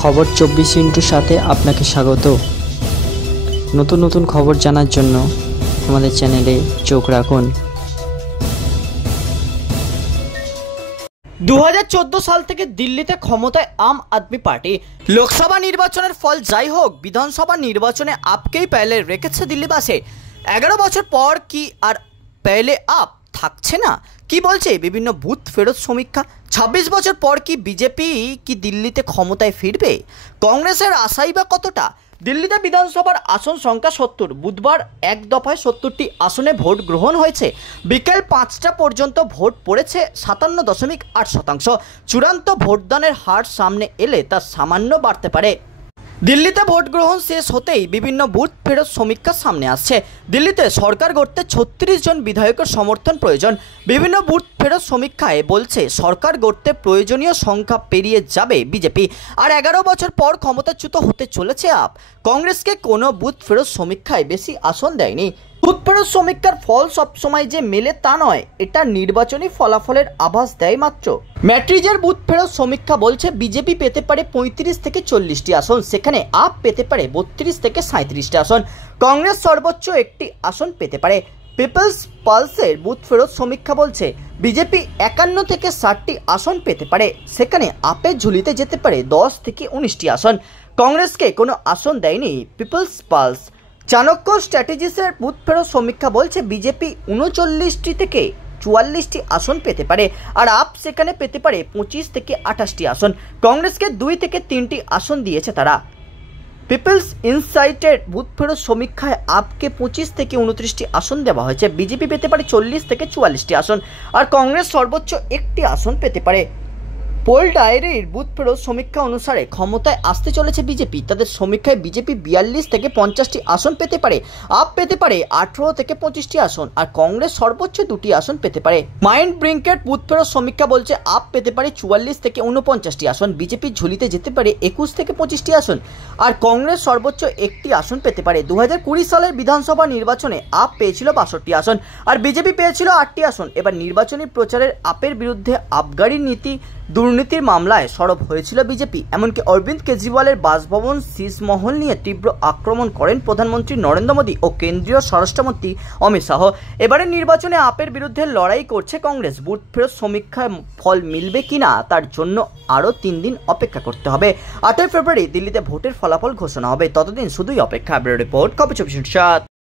খবর 24 সাথে আপনাকে স্বাগত। নতুন নতুন খবর জানার জন্য আমাদের চ্যানেলে চোখ রাখুন। 2014 সাল থেকে দিল্লিতে ক্ষমতায় আম আদমি পার্টি। লোকসভা নির্বাচনের ফল যাই হোক, বিধানসভা নির্বাচনে আপকেই পেলে রেখেছে দিল্লিবাসী। 11 বছর পর কি আর পেলে আপ থাকছে না? কি বলছে বিভিন্ন বুথ ফেরত সমীক্ষা? 26 বছর পর কি বিজেপি কি দিল্লিতে ক্ষমতায় ফিরবে? কংগ্রেসের আশাই বা কতটা? দিল্লিতে বিধানসভার আসন সংখ্যা 70। বুধবার এক দফায় 70টি আসনে ভোট গ্রহণ হয়েছে। বিকেল 5টা পর্যন্ত ভোট পড়েছে 57.8%। চূড়ান্ত ভোটদানের হার সামনে এলে তা সামান্য বাড়তে পারে। দিল্লিতে ভোট গ্রহণ শেষ হতেই বিভিন্ন বুথ ফেরত সমীক্ষা সামনে আসছে। দিল্লিতে সরকার গড়তে 36 জন বিধায়কের সমর্থন প্রয়োজন। বিভিন্ন বুথ ফেরত সমীক্ষায় বলছে সরকার গড়তে প্রয়োজনীয় সংখ্যা পেরিয়ে যাবে বিজেপি। আর 11 বছর পর ক্ষমতাচ্যুত হতে চলেছে আপ। কংগ্রেসকে কোনো বুথ ফেরত সমীক্ষায় বেশি আসন দেয়নি। বুথ ফেরত সমীক্ষার ফল সবসময় যে মেলে তা নয়, এটা নির্বাচনী ফলাফলের আভাস দেয় মাত্র। ম্যাট্রিজের বুথ ফেরত সমীক্ষা বলছে বিজেপি পেতে পারে 35 থেকে 40টি আসন, সেখানে আপ পেতে পারে 32 থেকে 37টি আসন। কংগ্রেস সর্বোচ্চ একটি আসন পেতে পারে। পিপলস পালসের বুথ ফেরত সমীক্ষা বলছে বিজেপি 51 থেকে 60টি আসন পেতে পারে, সেখানে আপের ঝুলিতে যেতে পারে 10 থেকে 19টি আসন। কংগ্রেসকে কোনো আসন দেয়নি পিপলস পালস। চাণক্য স্ট্র্যাটেজিসের বুথ ফেরত সমীক্ষা বলছে বিজেপি 39টি থেকে 44টি আসন পেতে পারে, আর আপ সেখানে পেতে পারে 25 থেকে 28টি আসন। কংগ্রেসকে 2 থেকে 3টি আসন দিয়েছে তারা। পিপলস ইনসাইটের বুথ ফেরত সমীক্ষায় আপকে 25 থেকে 29টি আসন দেওয়া হয়েছে। বিজেপি পেতে পারে 40 থেকে 44টি আসন, আর কংগ্রেস সর্বোচ্চ একটি আসন পেতে পারে। পোল ডায়েরির বুথ ফেরত সমীক্ষা অনুসারে ক্ষমতায় আসতে চলেছে বিজেপি। তাদের সমীক্ষায় বিজেপি 42 থেকে 50টি আসন পেতে পারে, আপ পেতে পারে 18 থেকে 25টি আসন, আর কংগ্রেস সর্বোচ্চ 2টি আসন পেতে পারে। মাইন্ড ব্রিঙ্কের বুথ ফেরত সমীক্ষা বলছে আপ পেতে পারে 44 থেকে 49টি আসন, বিজেপির ঝুলিতে যেতে পারে 21 থেকে 25টি আসন, আর কংগ্রেস সর্বোচ্চ একটি আসন পেতে পারে। 2020 সালের বিধানসভা নির্বাচনে আপ পেয়েছিল 62টি আসন, আর বিজেপি পেয়েছিল 8টি আসন। এবার নির্বাচনী প্রচারের আপের বিরুদ্ধে আবগারি নীতি দুর্নীতির মামলায় সরব হয়েছিল বিজেপি। এমনকি অরবিন্দ কেজরিওয়ালের বাসভবন শীষমহল নিয়ে তীব্র আক্রমণ করেন প্রধানমন্ত্রী নরেন্দ্র মোদী ও কেন্দ্রীয় স্বরাষ্ট্রমন্ত্রী অমিত শাহ। এবারের নির্বাচনে আপের বিরুদ্ধে লড়াই করছে কংগ্রেস। বুথ ফেরত সমীক্ষায় ফল মিলবে কিনা তার জন্য আরও 3 দিন অপেক্ষা করতে হবে। 8 ফেব্রুয়ারি দিল্লিতে ভোটের ফলাফল ঘোষণা হবে। ততদিন শুধুই অপেক্ষা। ব্যুরো রিপোর্ট, খবর 24/7।